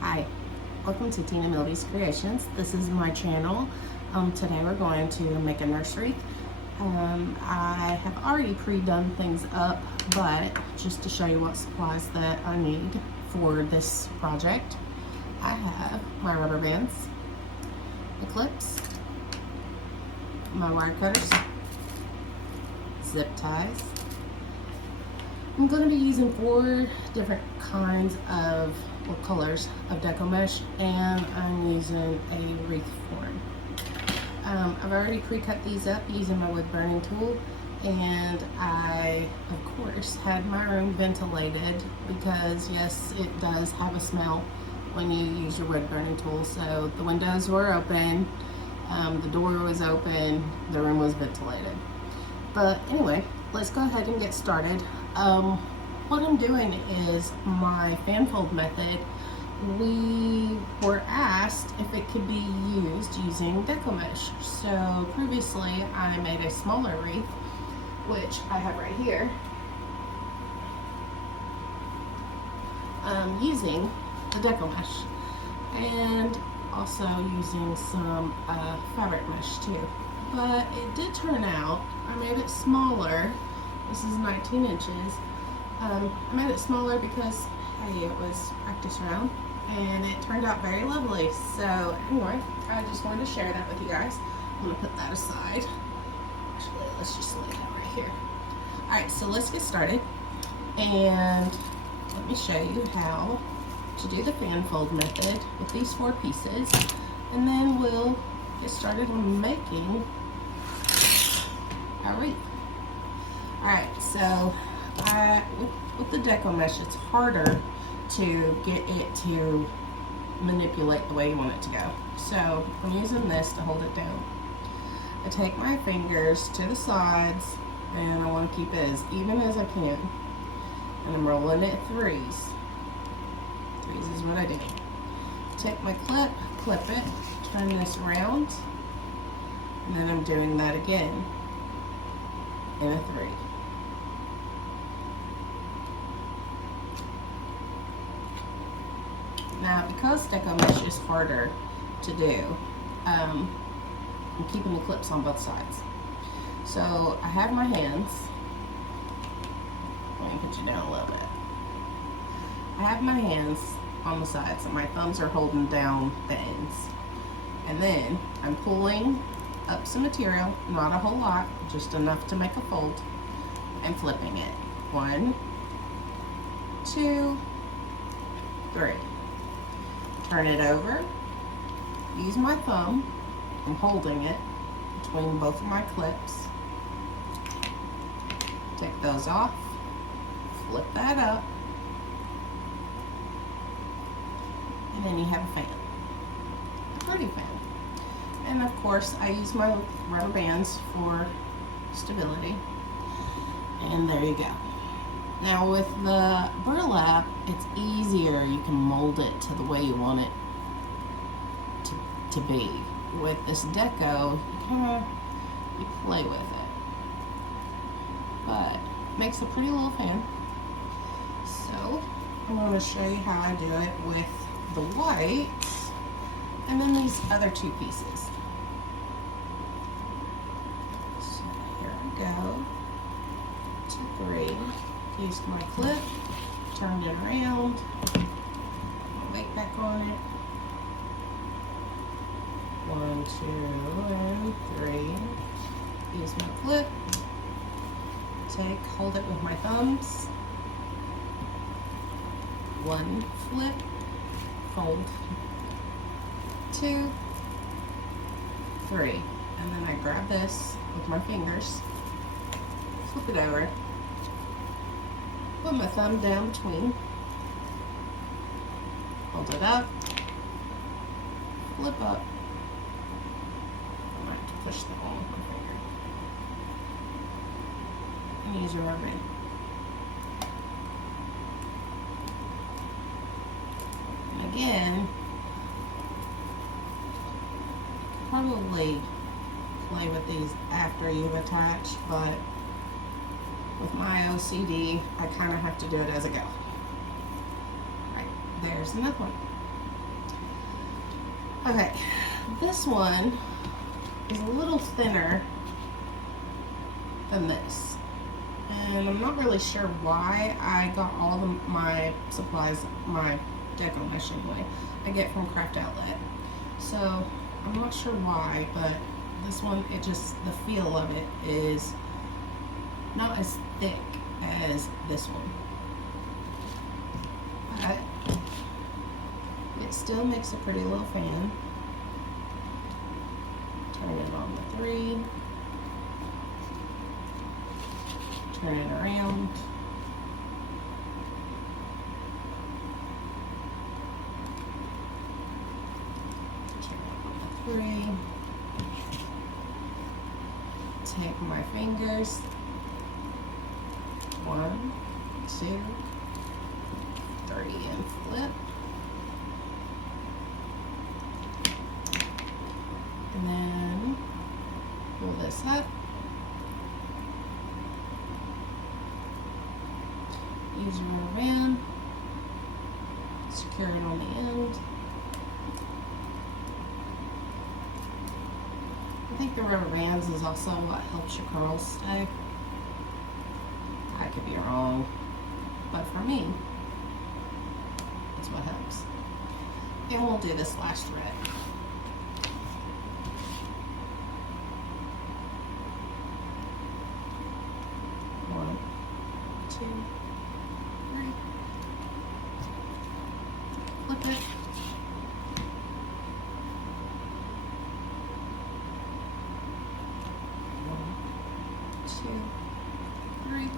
Hi, welcome to Tina Milby's Creations. This is my channel. Today we're going to make a nursery. I have already pre-done things up, but just to show you what supplies that I need for this project, I have my rubber bands, the clips, my wire cutters, zip ties. I'm going to be using 4 different kinds of colors of deco mesh, and I'm using a wreath form. I've already pre-cut these up using my wood burning tool, and I of course had my room ventilated because yes, it does have a smell when you use your wood burning tool. So the windows were open, the door was open, the room was ventilated. But anyway, let's go ahead and get started. What I'm doing is my Fanfold method. We were asked if it could be used using deco mesh. So previously I made a smaller wreath, which I have right here, using the deco mesh, and also using some fabric mesh too. But it did turn out, I made it smaller. This is 19 inches. I made it smaller because, hey, it was practice round, and it turned out very lovely. So anyway, I just wanted to share that with you guys. I'm gonna put that aside. Actually, let's just lay that right here. All right, so let's get started, and let me show you how to do the Fanfold method with these 4 pieces, and then we'll get started on making our wreath. All right, so with the deco mesh, it's harder to get it to manipulate the way you want it to go. So I'm using this to hold it down. I take my fingers to the sides, and I want to keep it as even as I can. And I'm rolling it threes. Threes is what I do. Take my clip it, turn this around, and then I'm doing that again in a 3. Now, because deco mesh is harder to do, I'm keeping the clips on both sides. So I have my hands. Let me put you down a little bit. I have my hands on the sides, and my thumbs are holding down the ends. And then I'm pulling up some material, not a whole lot, just enough to make a fold, and flipping it. 1, 2, 3. Turn it over, use my thumb, I'm holding it between both of my clips. Take those off, flip that up, and then you have a fan, a pretty fan. And of course I use my rubber bands for stability, and there you go. Now with the burlap, it's easier. You can mold it to the way you want it to be. With this deco, you play with it, but it makes a pretty little fan. So I'm going to show you how I do it with the white, and then these other 2 pieces. So here I go, 2, 3. Used my clip, turned it around, weight back on it. 1, 2, and 3. Use my clip, hold it with my thumbs. 1 flip, fold. 2, 3, and then I grab this with my fingers, flip it over. Put my thumb down between, hold it up, flip up. I might have to push the hole with my finger. And use your rubber band. And again, probably play with these after you've attached, but with my OCD, I kind of have to do it as I go. Right, there's another one. Okay, this one is a little thinner than this. And I'm not really sure why. I got all my supplies, my deco mesh anyway, I get from Craft Outlet. So I'm not sure why, but this one, it just, the feel of it is not as thick as this one. But it still makes a pretty little fan. Turn it on the 3. Turn it around. Turn it on the 3. Take my fingers. 1, 2, 3, and flip. And then pull this up. Use your rubber band. Secure it on the end. I think the rubber bands is also what helps your curls stay. I could be wrong, but for me, that's what helps. And we'll do this last thread. One, 2, 3. Flip it. One, 2, 3.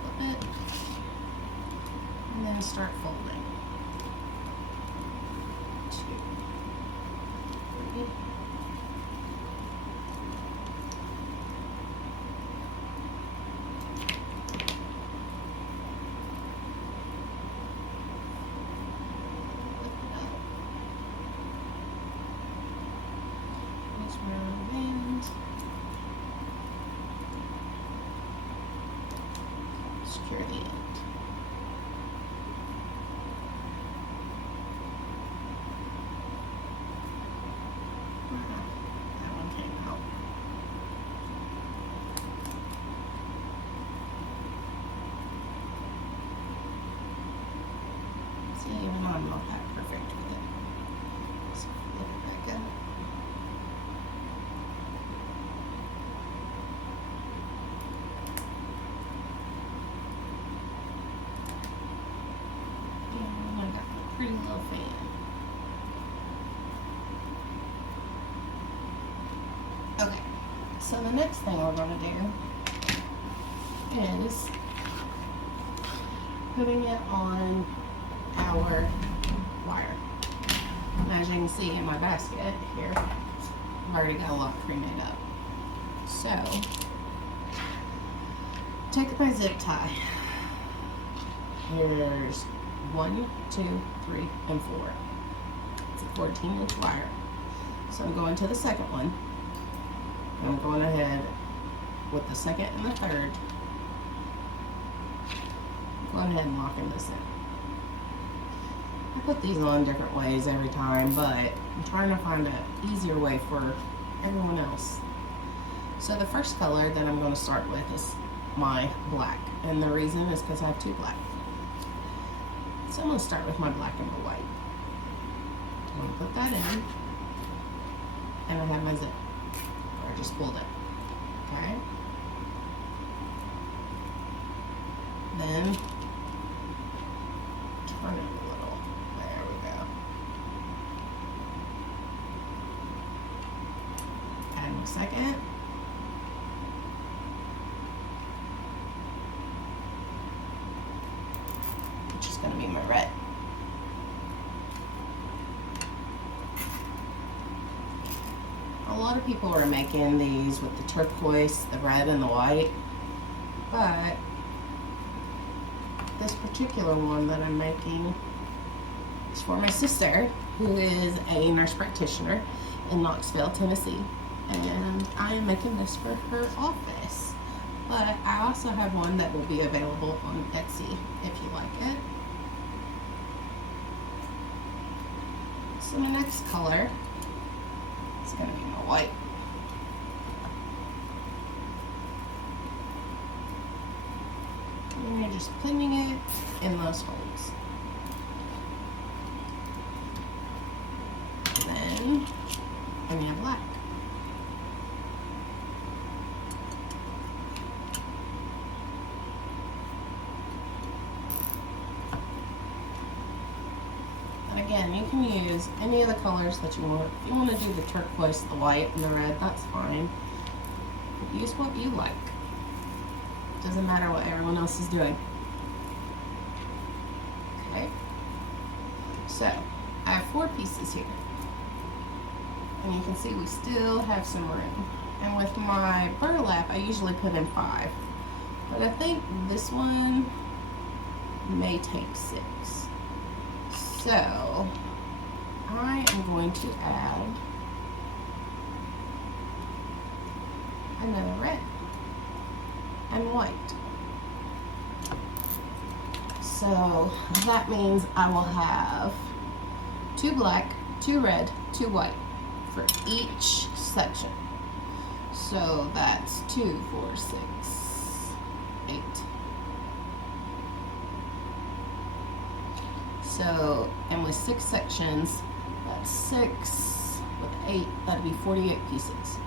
Flip it. And then start folding. 2, 3. Secure the end. That one came out. See, even though I'm not that perfect with it. Let's flip it back up. Pretty little fan. Okay, so the next thing we're going to do is putting it on our wire. And as you can see in my basket here, I've already got a lot pre-made up. So, take my zip tie. Here's 1, 2, 3, and 4. It's a 14-inch wire. So I'm going to the second one. I'm going ahead with the second and the third. Go ahead and lock in this in. I put these on different ways every time, but I'm trying to find an easier way for everyone else. So the first color that I'm going to start with is my black. And the reason is because I have 2 black. So I'm going to start with my black and my white. I'm going to put that in, and I have my zip, or I just pulled it, okay? Then, turn it a little, there we go. Add my second. Going to be my red. A lot of people are making these with the turquoise, the red, and the white, but this particular one that I'm making is for my sister, who is a nurse practitioner in Knoxville, Tennessee, and I am making this for her office. But I also have one that will be available on Etsy if you like it. So my next color is going to be my white. And you're just pinning it in those holes. And then we have black. And again, you can use any of the colors that you want. If you want to do the turquoise, the white, and the red, that's fine. But use what you like. Doesn't matter what everyone else is doing. Okay. So, I have 4 pieces here. And you can see we still have some room. And with my burlap, I usually put in 5. But I think this one may take 6. So, I am going to add another red and white. So, that means I will have 2 black, 2 red, 2 white for each section. So that's 2, 4, 6, 8. So, and with 6 sections, that's 6 with 8, that'd be 48 pieces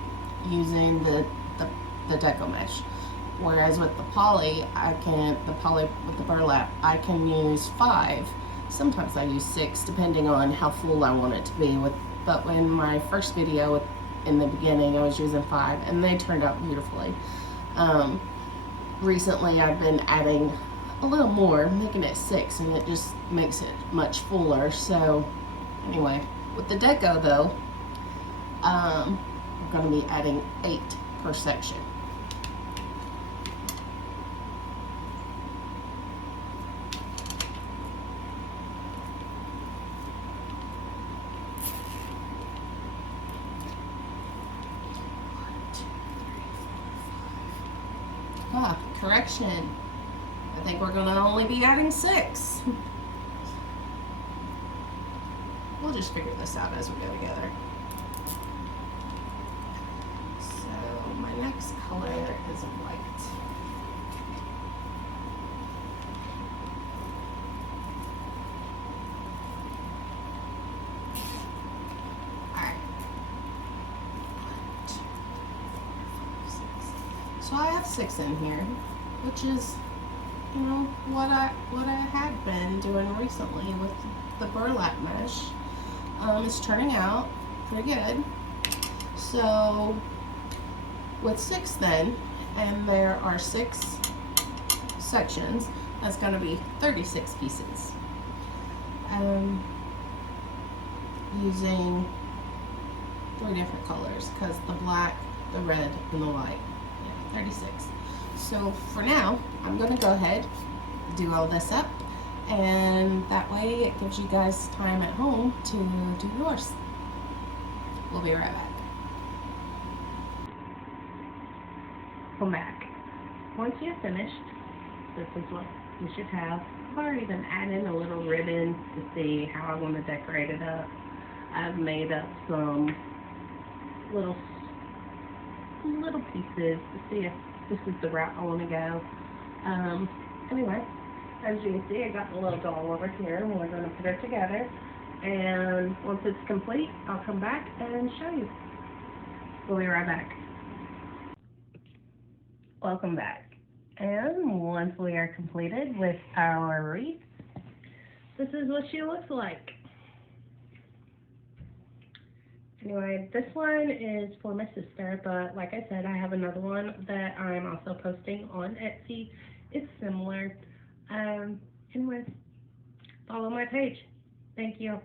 using the deco mesh. Whereas with the poly, with the burlap, I can use 5. Sometimes I use 6, depending on how full I want it to be. But in my first video, in the beginning, I was using 5, and they turned out beautifully. Recently, I've been adding a little more, making it 6, and it just makes it much fuller. So, anyway, with the deco though, I'm going to be adding 8 per section. Correction. I think we're going to only be adding 6. We'll just figure this out as we go together. So my next color is white. So I have 6 in here, which is, you know, what I had been doing recently with the burlap mesh. It's turning out pretty good. So with 6 then, and there are 6 sections, that's going to be 36 pieces. Using 3 different colors, because the black, the red, and the white. 36. So for now, I'm going to go ahead, do all this up, and that way it gives you guys time at home to do yours. We'll be right back. Come back. Once you've finished, this is what you should have. I've already been adding a little ribbon to see how I want to decorate it up. I've made up some little pieces to see if this is the route I want to go. Anyway, as you can see, I got the little doll over here, and we're going to put her together. And once it's complete, I'll come back and show you. We'll be right back. Welcome back. And once we are completed with our wreath, this is what she looks like. Anyway, this one is for my sister, but like I said, I have another one that I'm also posting on Etsy. It's similar. Anyway, follow my page. Thank you.